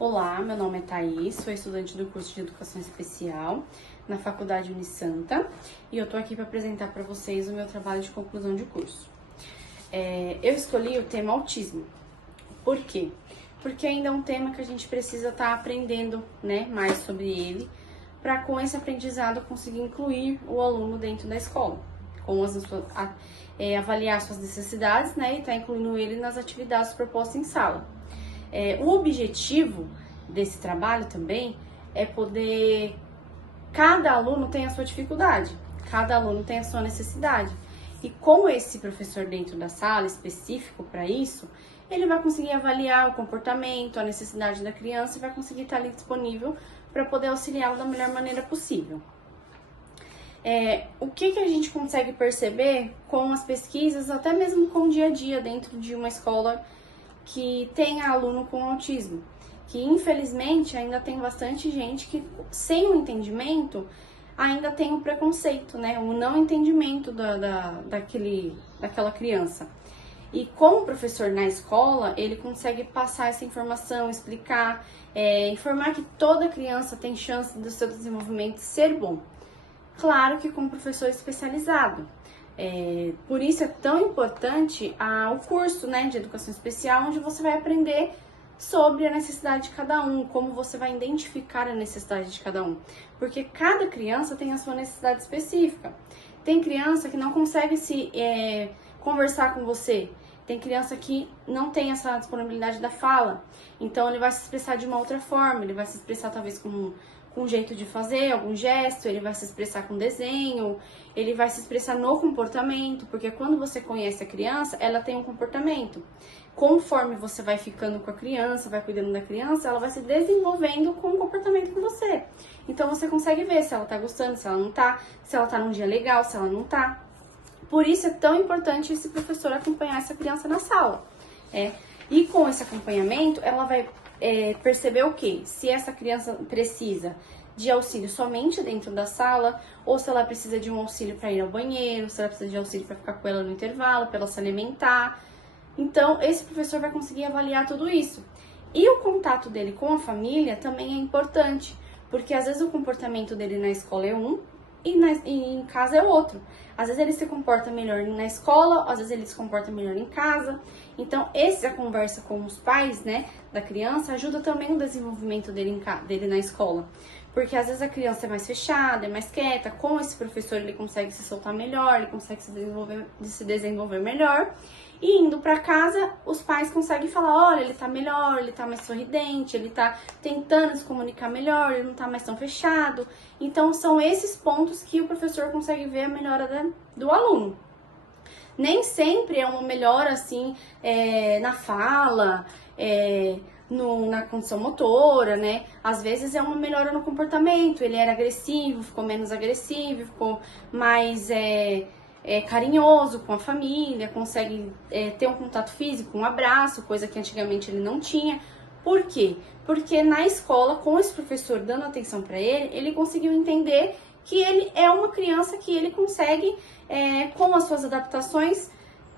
Olá, meu nome é Thaís, sou estudante do curso de Educação Especial na Faculdade Unisanta e eu tô aqui para apresentar para vocês o meu trabalho de conclusão de curso. Eu escolhi o tema autismo. Por quê? Porque ainda é um tema que a gente precisa estar aprendendo, mais sobre ele, para com esse aprendizado conseguir incluir o aluno dentro da escola, avaliar suas necessidades, e estar incluindo ele nas atividades propostas em sala. O objetivo desse trabalho também é poder... Cada aluno tem a sua dificuldade, cada aluno tem a sua necessidade. E com esse professor dentro da sala, específico para isso, ele vai conseguir avaliar o comportamento, a necessidade da criança e vai conseguir estar ali disponível para poder auxiliá-lo da melhor maneira possível. O que a gente consegue perceber com as pesquisas, até mesmo com o dia a dia dentro de uma escola que tenha aluno com autismo, que infelizmente ainda tem bastante gente que sem o entendimento ainda tem o preconceito, o não entendimento daquela criança. E como professor na escola, ele consegue passar essa informação, explicar, informar que toda criança tem chance do seu desenvolvimento ser bom. Claro que com um professor especializado. Por isso é tão importante o curso de educação especial, onde você vai aprender sobre a necessidade de cada um, como você vai identificar a necessidade de cada um. Porque cada criança tem a sua necessidade específica. Tem criança que não consegue conversar com você. Tem criança que não tem essa disponibilidade da fala. Então ele vai se expressar de uma outra forma, ele vai se expressar talvez com um jeito de fazer, algum gesto, ele vai se expressar com desenho, ele vai se expressar no comportamento, porque quando você conhece a criança, ela tem um comportamento. Conforme você vai ficando com a criança, vai cuidando da criança, ela vai se desenvolvendo com o comportamento com você. Então você consegue ver se ela tá gostando, se ela não tá, se ela tá num dia legal, se ela não tá. Por isso é tão importante esse professor acompanhar essa criança na sala. E com esse acompanhamento, ela vai perceber o quê? Se essa criança precisa de auxílio somente dentro da sala, ou se ela precisa de um auxílio para ir ao banheiro, se ela precisa de auxílio para ficar com ela no intervalo, para ela se alimentar. Então, esse professor vai conseguir avaliar tudo isso. E o contato dele com a família também é importante, porque às vezes o comportamento dele na escola é um, e em casa é outro. Às vezes ele se comporta melhor na escola, às vezes ele se comporta melhor em casa. Então, essa conversa com os pais, da criança ajuda também no desenvolvimento dele na escola. Porque às vezes a criança é mais fechada, é mais quieta. Com esse professor ele consegue se soltar melhor, ele consegue se desenvolver melhor. E indo para casa, os pais conseguem falar, olha, ele tá melhor, ele tá mais sorridente, ele tá tentando se comunicar melhor, ele não tá mais tão fechado. Então, são esses pontos que o professor consegue ver a melhora do aluno. Nem sempre é uma melhora, assim, na fala, na condição motora, Às vezes é uma melhora no comportamento, ele era agressivo, ficou menos agressivo, ficou mais... carinhoso com a família, consegue ter um contato físico, um abraço, coisa que antigamente ele não tinha. Por quê? Porque na escola, com esse professor dando atenção para ele, ele conseguiu entender que ele é uma criança que ele consegue, com as suas adaptações,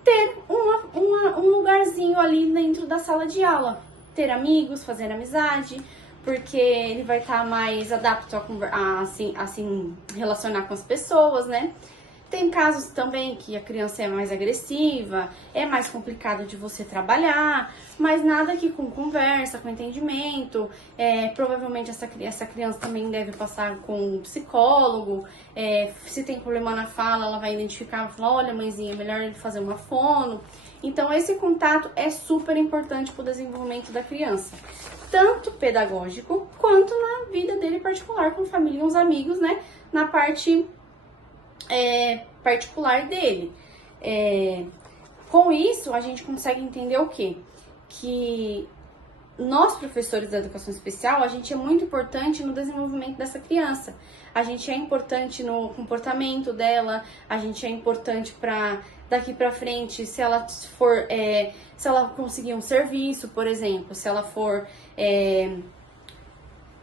ter um lugarzinho ali dentro da sala de aula, ter amigos, fazer amizade, porque ele vai estar mais adapto a assim, relacionar com as pessoas, Tem casos também que a criança é mais agressiva, é mais complicado de você trabalhar, mas nada que com conversa, com entendimento, provavelmente essa criança também deve passar com um psicólogo, se tem problema na fala, ela vai identificar, vai falar, olha mãezinha, é melhor ele fazer uma fono. Então esse contato é super importante para o desenvolvimento da criança, tanto pedagógico quanto na vida dele particular, com família e uns amigos, na parte... particular dele. Com isso, a gente consegue entender o quê? Que nós, professores da educação especial, a gente é muito importante no desenvolvimento dessa criança. A gente é importante no comportamento dela, a gente é importante para daqui para frente, se ela conseguir um serviço, por exemplo, se ela for...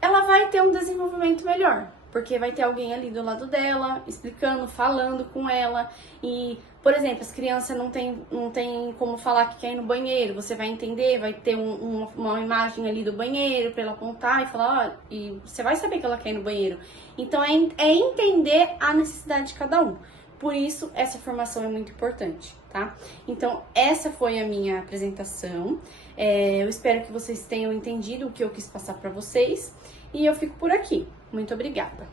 ela vai ter um desenvolvimento melhor. Porque vai ter alguém ali do lado dela, explicando, falando com ela. E Por exemplo, as crianças não tem como falar que quer ir no banheiro, você vai entender, vai ter uma imagem ali do banheiro para ela apontar e falar, ó, e você vai saber que ela quer ir no banheiro. Então, é entender a necessidade de cada um. Por isso, essa formação é muito importante, tá? Então, essa foi a minha apresentação. Eu espero que vocês tenham entendido o que eu quis passar para vocês. E eu fico por aqui. Muito obrigada!